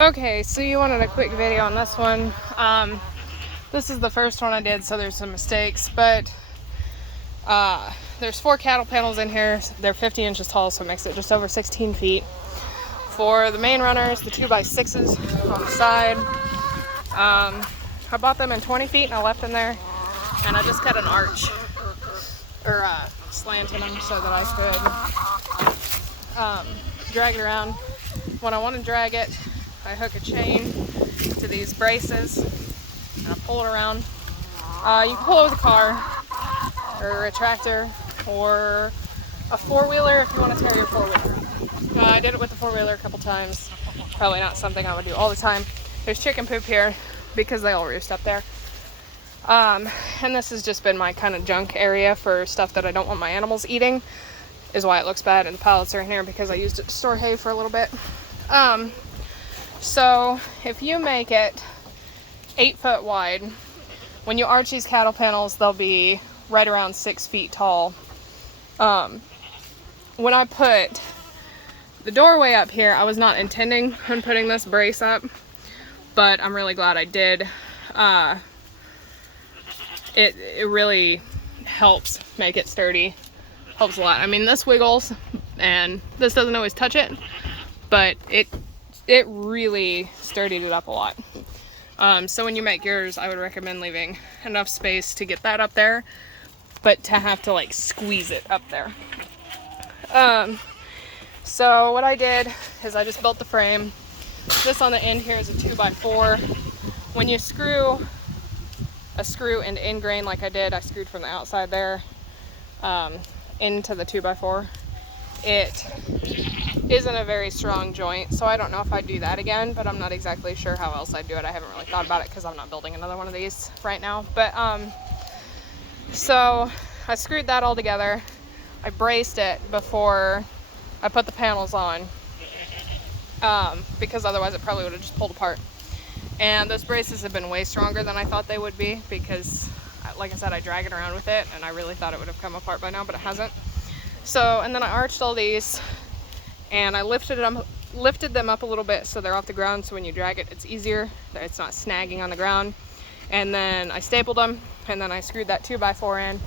Okay, so you wanted a quick video on this one. This is the first one I did, so there's some mistakes, but there's 4 cattle panels in here. They're 50 inches tall, so it makes it just over 16 feet. For the main runners, the 2x6s on the side, I bought them in 20 feet and I left them there, and I just cut an arch, or slanted them so that I could drag it around. When I want to drag it, I hook a chain to these braces and I pull it around. You can pull it with a car or a tractor or a 4-wheeler if you want to tear your 4-wheeler. I did it with the 4-wheeler a couple times. Probably not something I would do all the time. There's chicken poop here because they all roost up there. And this has just been my kind of junk area for stuff that I don't want my animals eating, is why it looks bad, and the pallets are in here because I used it to store hay for a little bit. So if you make it 8 foot wide, when you arch these cattle panels, they'll be right around 6 feet tall. When I put the doorway up here, I was not intending on putting this brace up, but I'm really glad I did. It really helps make it sturdy. Helps a lot. I mean, this wiggles and this doesn't always touch it, but it really sturdied it up a lot. So when you make yours, I would recommend leaving enough space to get that up there, but to have to like squeeze it up there. So what I did is I just built the frame. This on the end here is a 2x4. When you screw a screw into end grain like I did, I screwed from the outside there into the 2x4. It isn't a very strong joint, so I don't know if I'd do that again, but I'm not exactly sure how else I'd do it. I haven't really thought about it because I'm not building another one of these right now. But so I screwed that all together. I braced it before I put the panels on, because otherwise it probably would have just pulled apart. And those braces have been way stronger than I thought they would be because, like I said, I drag it around with it and I really thought it would have come apart by now, but it hasn't. So, and then I arched all these and I lifted them up a little bit so they're off the ground, so when you drag it, it's easier. It's not snagging on the ground. And then I stapled them, and then I screwed that 2x4 in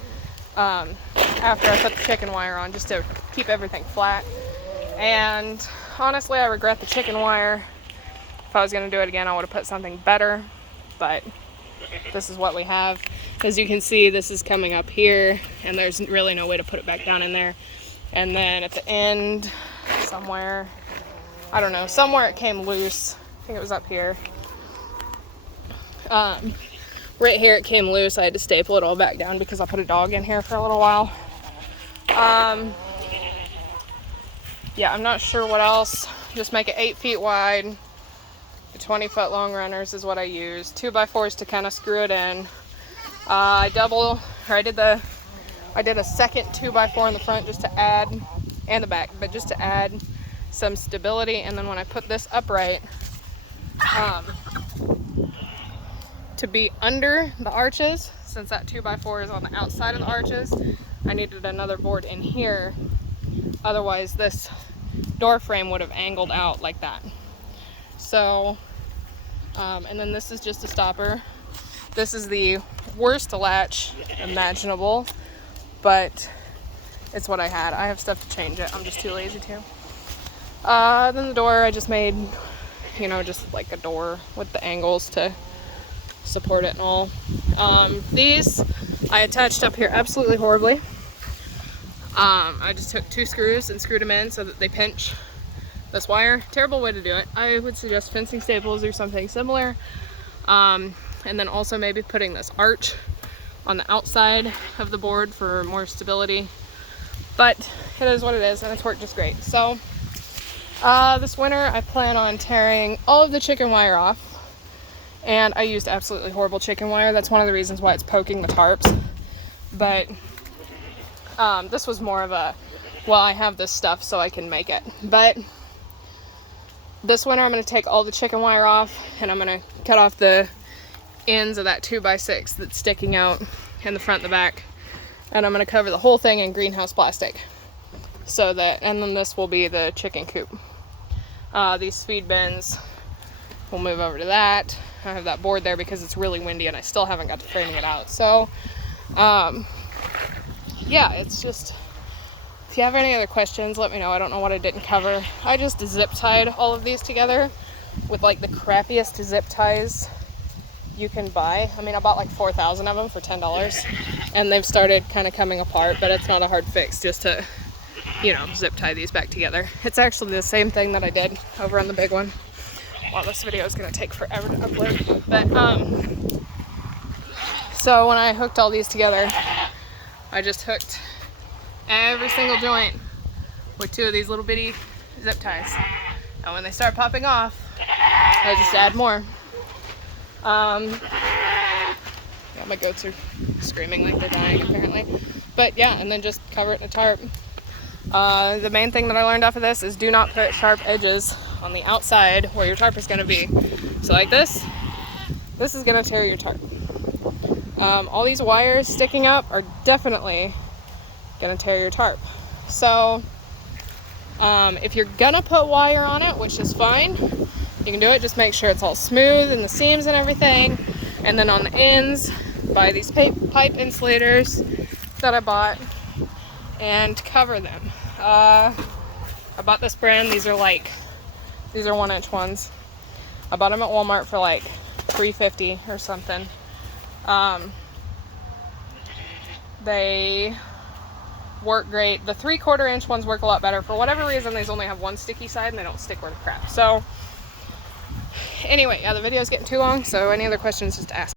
after I put the chicken wire on, just to keep everything flat. And honestly, I regret the chicken wire. If I was going to do it again, I would have put something better, but this is what we have. As you can see, this is coming up here, and there's really no way to put it back down in there. And then at the end, somewhere, I don't know, somewhere it came loose. I think it was up here. Right here it came loose. I had to staple it all back down because I put a dog in here for a little while. Yeah, I'm not sure what else. Just make it 8 feet wide. The 20-foot long runners is what I use. 2x4s to kind of screw it in. I did a second 2x4 in the front just to add, and the back, but just to add some stability. And then when I put this upright, to be under the arches, since that 2x4 is on the outside of the arches, I needed another board in here. Otherwise this door frame would have angled out like that. So, and then this is just a stopper. This is the worst latch imaginable, but it's what I had. I have stuff to change it. I'm just too lazy to. Then the door, I just made, just like a door with the angles to support it and all. These I attached up here absolutely horribly. I just took 2 screws and screwed them in so that they pinch this wire. Terrible way to do it. I would suggest fencing staples or something similar. And then also maybe putting this arch on the outside of the board for more stability. But it is what it is, and it's worked just great. So this winter I plan on tearing all of the chicken wire off, and I used absolutely horrible chicken wire. That's one of the reasons why it's poking the tarps. But this was more of a, well, I have this stuff so I can make it. But this winter I'm going to take all the chicken wire off, and I'm going to cut off the ends of that 2x6 that's sticking out in the front and the back, and I'm going to cover the whole thing in greenhouse plastic, so that, and then this will be the chicken coop. These feed bins we'll move over to that. I have that board there because it's really windy and I still haven't got to framing it out. So, yeah, it's just, if you have any other questions, let me know. I don't know what I didn't cover. I just zip tied all of these together with like the crappiest zip ties you can buy. I mean, I bought like 4,000 of them for $10 and they've started kind of coming apart, but it's not a hard fix just to, you know, zip tie these back together. It's actually the same thing that I did over on the big one. Well, this video is going to take forever to upload, but so when I hooked all these together, I just hooked every single joint with 2 of these little bitty zip ties, and when they start popping off, I just add more. Yeah, my goats are screaming like they're dying apparently, but yeah, and then just cover it in a tarp. The main thing that I learned off of this is do not put sharp edges on the outside where your tarp is going to be. So like this is going to tear your tarp. All these wires sticking up are definitely going to tear your tarp. So if you're going to put wire on it, which is fine, you can do it. Just make sure it's all smooth and the seams and everything. And then on the ends, buy these pipe insulators that I bought and cover them. I bought this brand. These are 1-inch ones. I bought them at Walmart for like $3.50 or something. They work great. The 3/4 inch ones work a lot better. For whatever reason, these only have one sticky side and they don't stick worth crap. So anyway, yeah, the video is getting too long, so any other questions, just ask.